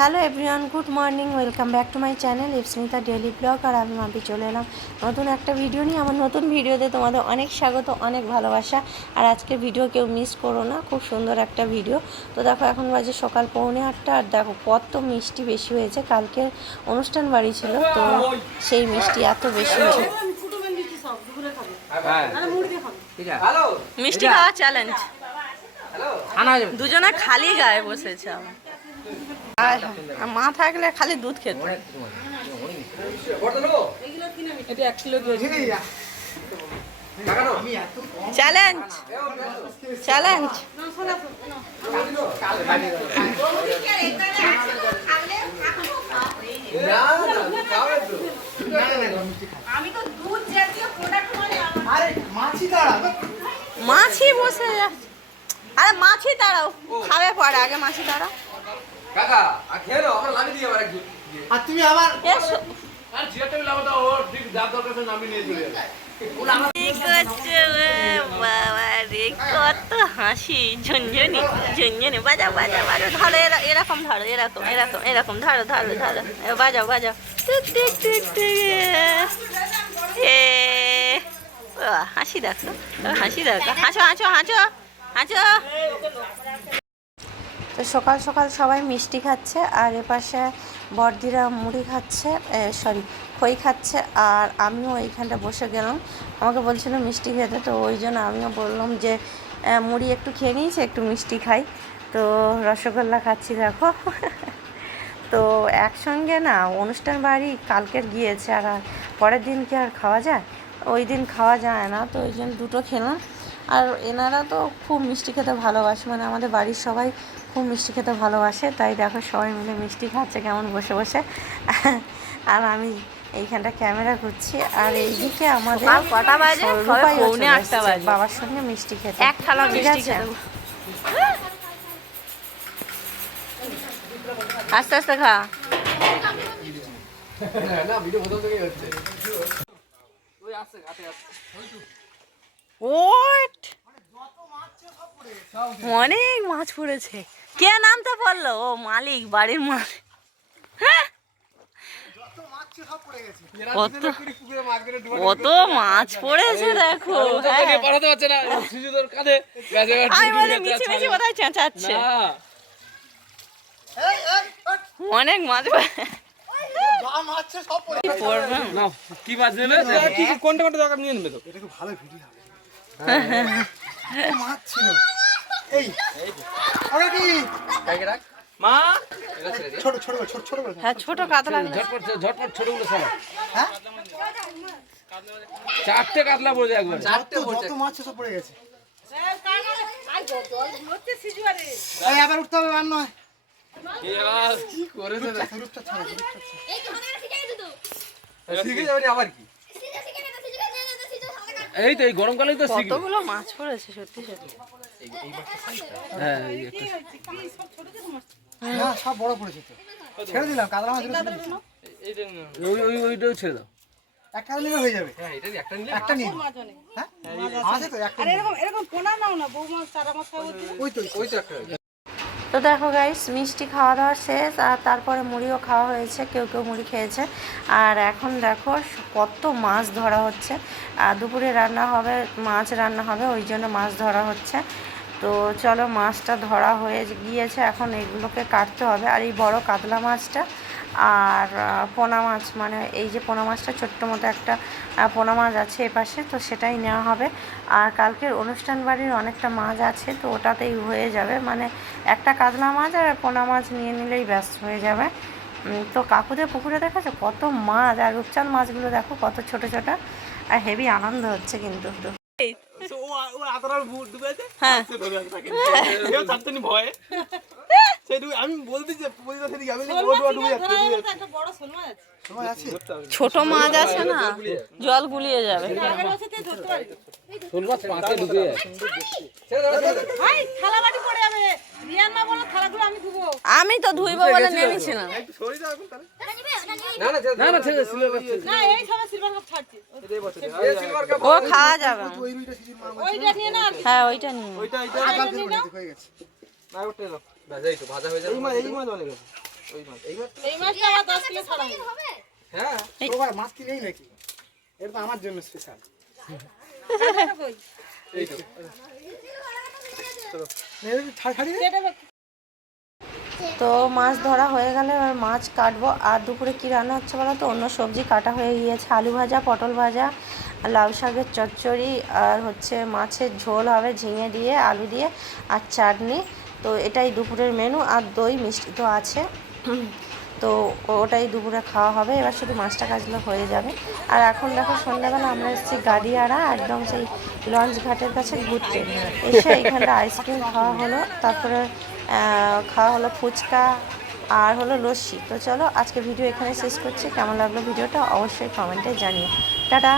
Hello everyone good morning welcome back to my channel Ipsmita daily vlog আর আমি মাপি চলে এলাম নতুন একটা ভিডিও নিয়ে। আমার নতুন ভিডিওতে তোমাদের অনেক স্বাগত অনেক ভালোবাসা। আর আজকে ভিডিও কেউ মিস করো না খুব সুন্দর একটা ভিডিও তো দেখো এখন বাজে সকাল পৌনে আটটা আর দেখো কত মিষ্টি বেশি হয়েছে। কালকে অনুষ্ঠান বাড়ি ছিল তো সেই মিষ্টি এত বেশি হয়েছে। হ্যাঁ। মিষ্টি খাওয়া চ্যালেঞ্জ দুজনে খালি গায়ে বসেছে আমার। মা থাকলে খালি দুধ খেত। চ্যালেঞ্জ চ্যালেঞ্জ মাছি বসে যাচ্ছে আরে মাছি দাঁড়াও। খাবে পরে আগে মাছি দাঁড়াও। কাকা আর খেয়ে নাও আমরা লাগিয়ে দিই আবার একটু আর তুমি আবার আর জিয়াটা লাগাতে ও ঠিক যার দরকার সে নিয়ে চলে যাবে। কি করছে রে বাবা রে কত হাসি ঝুনঝুনি ঝুনঝুনি বাজাও বাজাও বাজাও ধরো এরা- এরকম ধরো এরকম এরকম এরকম ধরো ধরো ধরো বাজাও বাজাও। টুক টুক টুক টুক এ হাসি দেখো হাসি দেখো হাসো হাসো হাসো হাসো। তো সকাল সকাল সবাই মিষ্টি খাচ্ছে, আর এপাশে বর্দিরা মুড়ি খাচ্ছে সরি, খই খাচ্ছে, আর আমিও এইখানটা বসে গেলাম। আমাকে বলছিল মিষ্টি খেতে, তো ওই জন্য আমিও বললাম যে মুড়ি একটু খেয়ে নিয়েছি, একটু মিষ্টি খাই। তো রসগোল্লা খাচ্ছি, দেখো। তো একসঙ্গে না, অনুষ্ঠান বাড়ি কালকের গিয়েছে আর আর পরের দিন কি আর খাওয়া যায়? ওই দিন খাওয়া যায় না, তো ওই জন্য দুটো খেলাম। আর এনারা তো খুব মিষ্টি খেতে ভালোবাসে মানে আমাদের বাড়ির সবাই খুব মিষ্টি খেতে ভালোবাসে তাই দেখো সবাই মিলে মিষ্টি খাচ্ছে কেমন বসে বসে। আর আমি এইখানটা ক্যামেরা করছি আর এইদিকে আমাদের কটা বাজে? বাবার সঙ্গে মিষ্টি খেতে। এক থালা ঠিক মিষ্টি আছে? খেতে আস্তে আস্তে খা। অনেক মাছ পড়েছে। কে নামতে পারল ও মালিক বাড়ির মালিক। কত মাছ কেটে ডুবে কত মাছ পড়েছে দেখো হ্যাঁ। চেঁচাচ্ছে? অনেক মাছ পড়ে- যা মারছে সব পড়ে পড়বে। না কি মাছ নেবে কোনটা কোনটা দরকার নিয়ে নেবে তো? এটা ভালো ভিডিও। মাছ ছিল? এই আরে কি? রাখ মা? ছোট ছোট ছোট ছোট হ্যাঁ ছোট কাতলা ঝটপট সব হ্যাঁ? চারটে কাতলা পড়ে যায় একবার। চারটে যত মাছ সব পড়ে গেছে। এই আবার উঠতে হবে আর নয়। কি আবার কি? এই তো এই গরমকালেই তো কতগুলো মাছ পড়েছে সত্যি সত্যি। হ্যাঁ না সব বড় ছেড়ে দিলাম কাতলা মাছ ওই ওই ওইটাও ছেড়ে দাও একটা নিলে হয়ে যাবে হ্যাঁ এটা একটা নিলে একটা নিয়ে হ্যাঁ আছে তো একটা নিয়ে। ওই তো ওই তো একটা তো দেখো গাইস মিষ্টি খাওয়া দাওয়া শেষ, আর তারপরে মুড়িও খাওয়া হয়েছে, কেউ কেউ মুড়ি খেয়েছে। আর এখন দেখো, কত মাছ ধরা হচ্ছে। আর দুপুরে রান্না হবে, মাছ রান্না হবে, ওই জন্য মাছ ধরা হচ্ছে। তো চলো মাছটা ধরা হয়ে গিয়েছে, এখন এগুলোকে কাটতে হবে। আর এই বড় কাতলা মাছটা আর পোনা মাছ মানে এই যে পোনা মাছটা ছোট্ট মতো একটা পোনা মাছ আছে এপাশে তো সেটাই নেওয়া হবে। আর কালকের অনুষ্ঠান বাড়ির অনেকটা মাছ আছে তো ওটাতেই হয়ে যাবে। মানে একটা কাতলা মাছ আর পোনা মাছ নিয়ে নিলেই ব্যস্ত হয়ে যাবে। তো কাকুদের পুকুরে দেখেছ? কত মাছ আর রূপচাঁদ মাছগুলো দেখো কত ছোট ছোট। আর হেভি আনন্দ হচ্ছে কিন্তু। হ্যাঁ। আমি বলতে যে আমি আছে? ছোট মাছ আছে না জল গুলিয়ে যাবে। আমি তো ধুইব বলে নেমেছিলাম। না ও খাওয়া যাবে। হ্যাঁ ওইটা নিয়ে নে। ওইটা তো ভাজা হয়ে যাবে এই মাছ এই মাছ অনেক আছে। ওই মাছ। এই মাছ এই মাছটা আমার দশ কিলো ছাড়া হবে হ্যাঁ। তো ভাই মাছ কি নেই নাকি? এটা তো আমার জন্য স্পেশাল এই তো। ছাড় ছাড়ি দে। কেটে বে- তো মাছ ধরা হয়ে গেলে এবার মাছ কাটবো। আর দুপুরে কী রান্না হচ্ছে বলো তো? অন্য সবজি কাটা হয়ে গিয়েছে। আলু ভাজা পটল ভাজা আর লাউ শাকের চচ্চড়ি আর হচ্ছে মাছের ঝোল হবে ঝিঙে দিয়ে আলু দিয়ে আর চাটনি। তো এটাই দুপুরের মেনু আর দই মিষ্টি তো আছে। তো ওটাই দুপুরে খাওয়া হবে। এবার শুধু মাছটা কাজলে হয়ে যাবে। আর এখন দেখো সন্ধ্যাবেলা আমরা এসেছি গাড়িয়ারা একদম সেই লঞ্চ ঘাটের কাছে ঘুরতে। এসে এখানটা আইসক্রিম খাওয়া হলো, তারপরে খাওয়া হলো ফুচকা আর হলো লস্যি। তো চলো আজকে ভিডিও এখানে শেষ করছি। কেমন লাগল ভিডিওটা অবশ্যই কমেন্টে জানিও। টাটা!